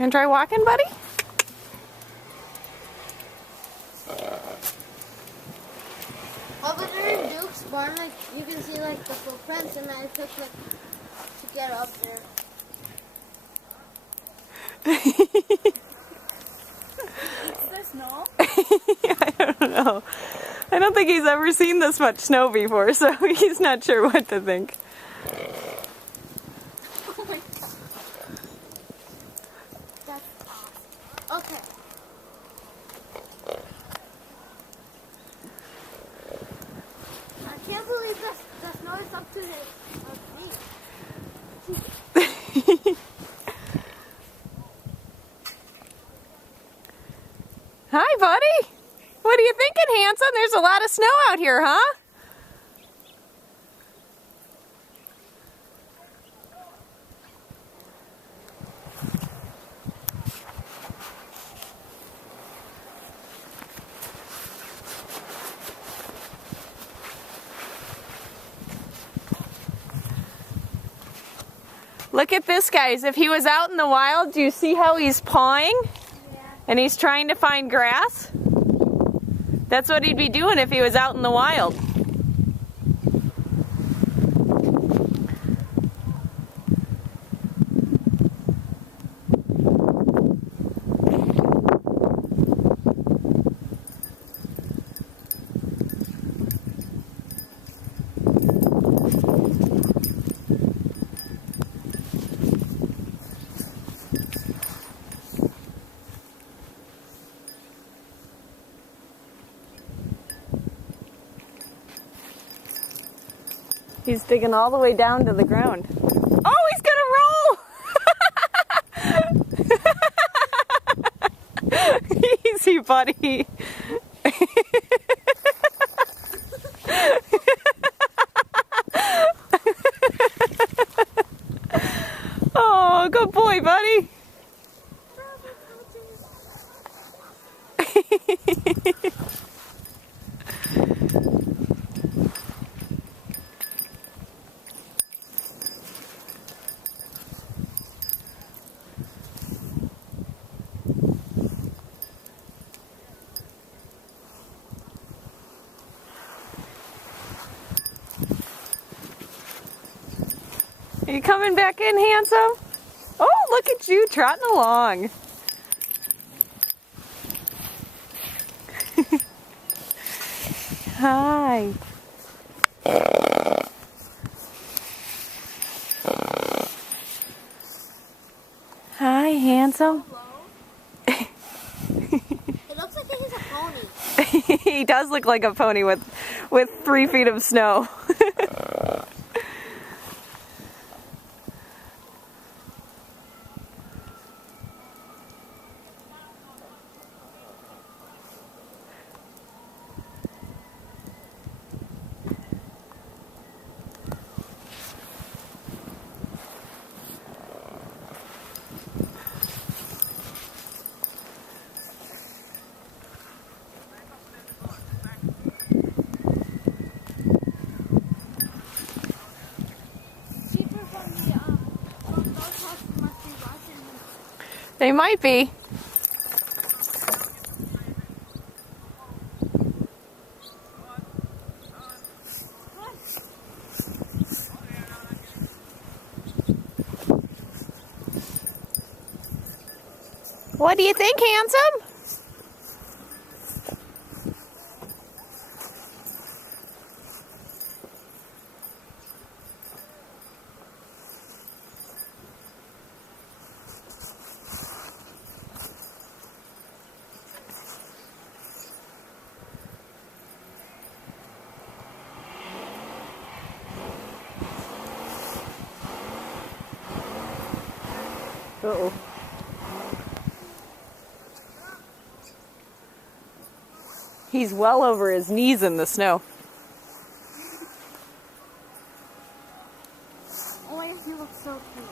gonna try walking, buddy? Over there in Duke's barn, like you can see like the footprints, and I took like to get up there. Eats the snow? I don't know. I don't think he's ever seen this much snow before, so he's not sure what to think. Oh my god. That's awesome. Okay. I can't believe the snow is up to his feet. Hi, buddy. What are you thinking, handsome? There's a lot of snow out here, huh? Look at this, guys. If he was out in the wild, do you see how he's pawing? Yeah. And he's trying to find grass? That's what he'd be doing if he was out in the wild. He's digging all the way down to the ground. Oh, he's gonna roll! Easy, buddy. Oh, good boy, buddy. Are you coming back in, handsome? Oh, look at you trotting along. Hi. Hi, handsome. It looks like he's a pony. He does look like a pony with 3 feet of snow. They might be. What do you think, handsome? Uh-oh. He's well over his knees in the snow. Oh, he looks so cute.